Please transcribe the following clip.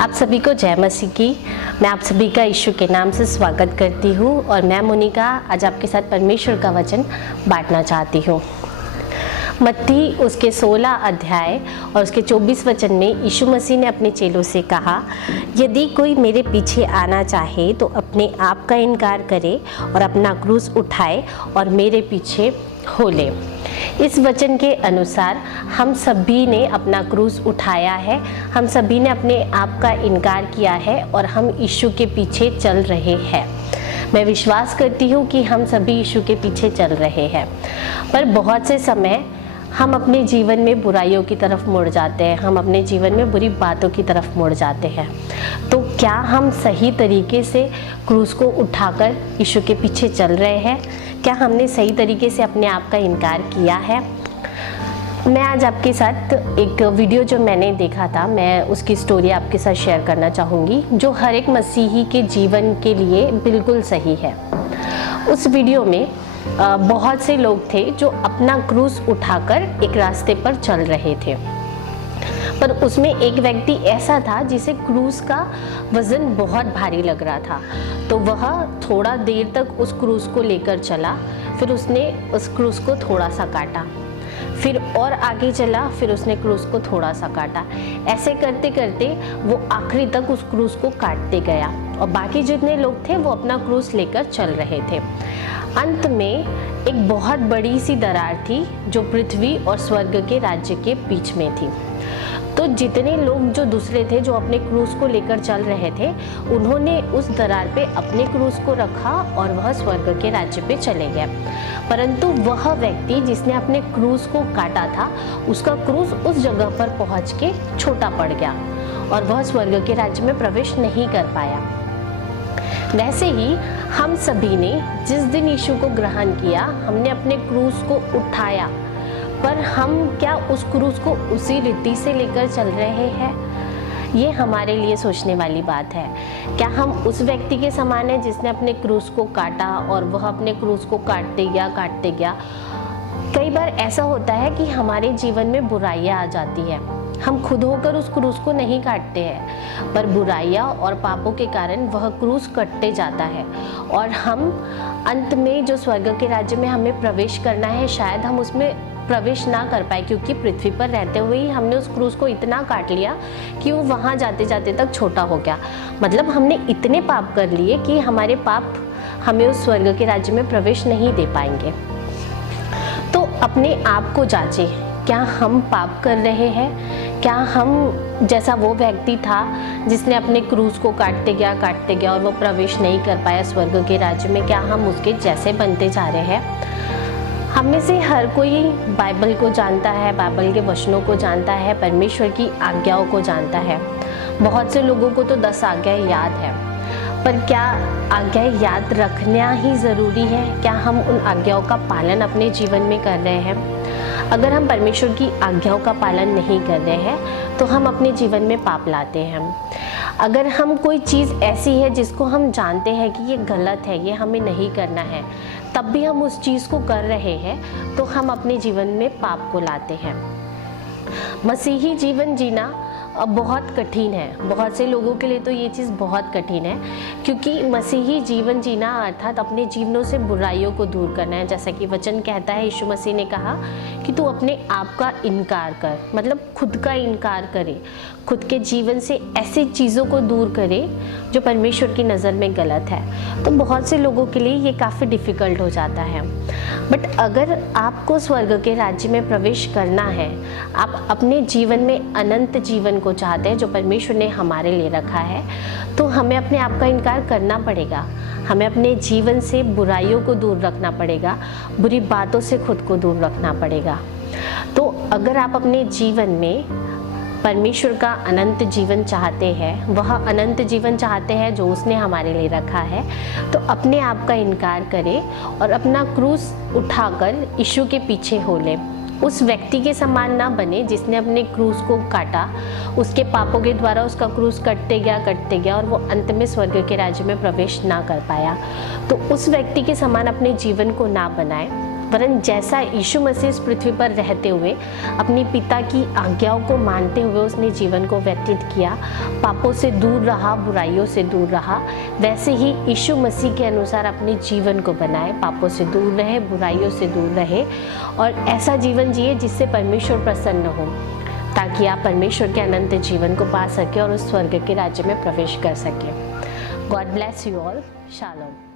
आप सभी को जय मसीह की। मैं आप सभी का यीशु के नाम से स्वागत करती हूँ और मैं मोनिका आज आपके साथ परमेश्वर का वचन बांटना चाहती हूँ। मत्ती उसके 16 अध्याय और उसके 24 वचन में यीशु मसीह ने अपने चेलों से कहा, यदि कोई मेरे पीछे आना चाहे तो अपने आप का इनकार करे और अपना क्रूस उठाए और मेरे पीछे हो ले। इस वचन के अनुसार हम सभी ने अपना क्रूस उठाया है, हम सभी ने अपने आप का इनकार किया है और हम यीशु के पीछे चल रहे हैं। मैं विश्वास करती हूँ कि हम सभी यीशु के पीछे चल रहे हैं, पर बहुत से समय हम अपने जीवन में बुराइयों की तरफ मुड़ जाते हैं, हम अपने जीवन में बुरी बातों की तरफ मुड़ जाते हैं। तो क्या हम सही तरीके से क्रूस को उठाकर यीशु के पीछे चल रहे हैं? क्या हमने सही तरीके से अपने आप का इनकार किया है? मैं आज आपके साथ एक वीडियो जो मैंने देखा था, मैं उसकी स्टोरी आपके साथ शेयर करना चाहूँगी, जो हर एक मसीही के जीवन के लिए बिल्कुल सही है। उस वीडियो में बहुत से लोग थे जो अपना क्रूस उठाकर एक रास्ते पर चल रहे थे, पर उसमें एक व्यक्ति ऐसा था जिसे क्रूस का वजन बहुत भारी लग रहा था। तो वह थोड़ा देर तक उस क्रूस को लेकर चला, फिर उसने उस क्रूस को थोड़ा सा काटा, फिर और आगे चला, फिर उसने क्रूस को थोड़ा सा काटा। ऐसे करते करते वो आखिरी तक उस क्रूस को काटते गया और बाकी जितने लोग थे वो अपना क्रूस लेकर चल रहे थे। अंत में एक बहुत बड़ी सी दरार थी जो पृथ्वी और स्वर्ग के राज्य के बीच में थी। तो जितने लोग जो दूसरे थे जो अपने क्रूस को लेकर चल रहे थे, उन्होंने उस दरार पे अपने क्रूस को रखा और वह स्वर्ग के राज्य पे चले गए। परंतु वह व्यक्ति जिसने अपने क्रूस को काटा था, उसका क्रूस उस जगह पर पहुंच के छोटा पड़ गया और वह स्वर्ग के राज्य में प्रवेश नहीं कर पाया। वैसे ही हम सभी ने जिस दिन यीशु को ग्रहण किया, हमने अपने क्रूस को उठाया, पर हम क्या उस क्रूस को उसी रीति से लेकर चल रहे हैं? ये हमारे लिए सोचने वाली बात है। क्या हम उस व्यक्ति के समान हैं जिसने अपने क्रूस को काटा और वह अपने क्रूस को काटते गया? कई बार ऐसा होता है कि हमारे जीवन में बुराइयां आ जाती है, हम खुद होकर उस क्रूस को नहीं काटते हैं, पर बुराइयां और पापों के कारण वह क्रूस कटते जाता है और हम अंत में जो स्वर्ग के राज्य में हमें प्रवेश करना है, शायद हम उसमें प्रवेश ना कर पाए, क्योंकि पृथ्वी पर रहते हुए ही हमने उस क्रूस को इतना काट लिया कि वो वहाँ जाते जाते तक छोटा हो गया। मतलब हमने इतने पाप कर लिए कि हमारे पाप हमें उस स्वर्ग के राज्य में प्रवेश नहीं दे पाएंगे। तो अपने आप को जांचें, क्या हम पाप कर रहे हैं? क्या हम जैसा वो व्यक्ति था जिसने अपने क्रूस को काटते गया और वो प्रवेश नहीं कर पाया स्वर्ग के राज्य में, क्या हम उसके जैसे बनते जा रहे हैं? हम में से हर कोई बाइबल को जानता है, बाइबल के वचनों को जानता है, परमेश्वर की आज्ञाओं को जानता है। बहुत से लोगों को तो 10 आज्ञाएं याद है, पर क्या आज्ञाएं याद रखना ही ज़रूरी है? क्या हम उन आज्ञाओं का पालन अपने जीवन में कर रहे हैं? अगर हम परमेश्वर की आज्ञाओं का पालन नहीं कर रहे हैं तो हम अपने जीवन में पाप लाते हैं। अगर हम कोई चीज़ ऐसी है जिसको हम जानते हैं कि ये गलत है, ये हमें नहीं करना है, तब भी हम उस चीज़ को कर रहे हैं, तो हम अपने जीवन में पाप को लाते हैं। मसीही जीवन जीना अब बहुत कठिन है। बहुत से लोगों के लिए तो ये चीज़ बहुत कठिन है, क्योंकि मसीही जीवन जीना अर्थात अपने जीवनों से बुराइयों को दूर करना है। जैसा कि वचन कहता है, यीशु मसीह ने कहा कि तू अपने आप का इनकार कर, मतलब खुद का इनकार करे, खुद के जीवन से ऐसी चीज़ों को दूर करे जो परमेश्वर की नज़र में गलत है। तो बहुत से लोगों के लिए ये काफ़ी डिफ़िकल्ट हो जाता है। बट अगर आपको स्वर्ग के राज्य में प्रवेश करना है, आप अपने जीवन में अनंत जीवन को चाहते हैं जो परमेश्वर ने हमारे लिए रखा है, तो हमें अपने आप का इनकार करना पड़ेगा। हमें अपने जीवन से बुराइयों को दूर रखना पड़ेगा, बुरी बातों से खुद को दूर रखना पड़ेगा। तो अगर आप अपने जीवन में परमेश्वर का अनंत जीवन चाहते हैं, वह अनंत जीवन चाहते हैं जो उसने हमारे लिए रखा है, तो अपने आप का इनकार करें और अपना क्रूस उठाकर यीशु के पीछे हो लें। उस व्यक्ति के समान ना बने जिसने अपने क्रूस को काटा, उसके पापों के द्वारा उसका क्रूस कटते गया और वो अंत में स्वर्ग के राज्य में प्रवेश ना कर पाया। तो उस व्यक्ति के समान अपने जीवन को ना बनाएं, वरन जैसा यीशु मसीह इस पृथ्वी पर रहते हुए अपने पिता की आज्ञाओं को मानते हुए उसने जीवन को व्यतीत किया, पापों से दूर रहा, बुराइयों से दूर रहा, वैसे ही यीशु मसीह के अनुसार अपने जीवन को बनाए, पापों से दूर रहे, बुराइयों से दूर रहे और ऐसा जीवन जिए जिससे परमेश्वर प्रसन्न हो, ताकि आप परमेश्वर के अनंत जीवन को पा सके और उस स्वर्ग के राज्य में प्रवेश कर सके। God bless you all. Shalom.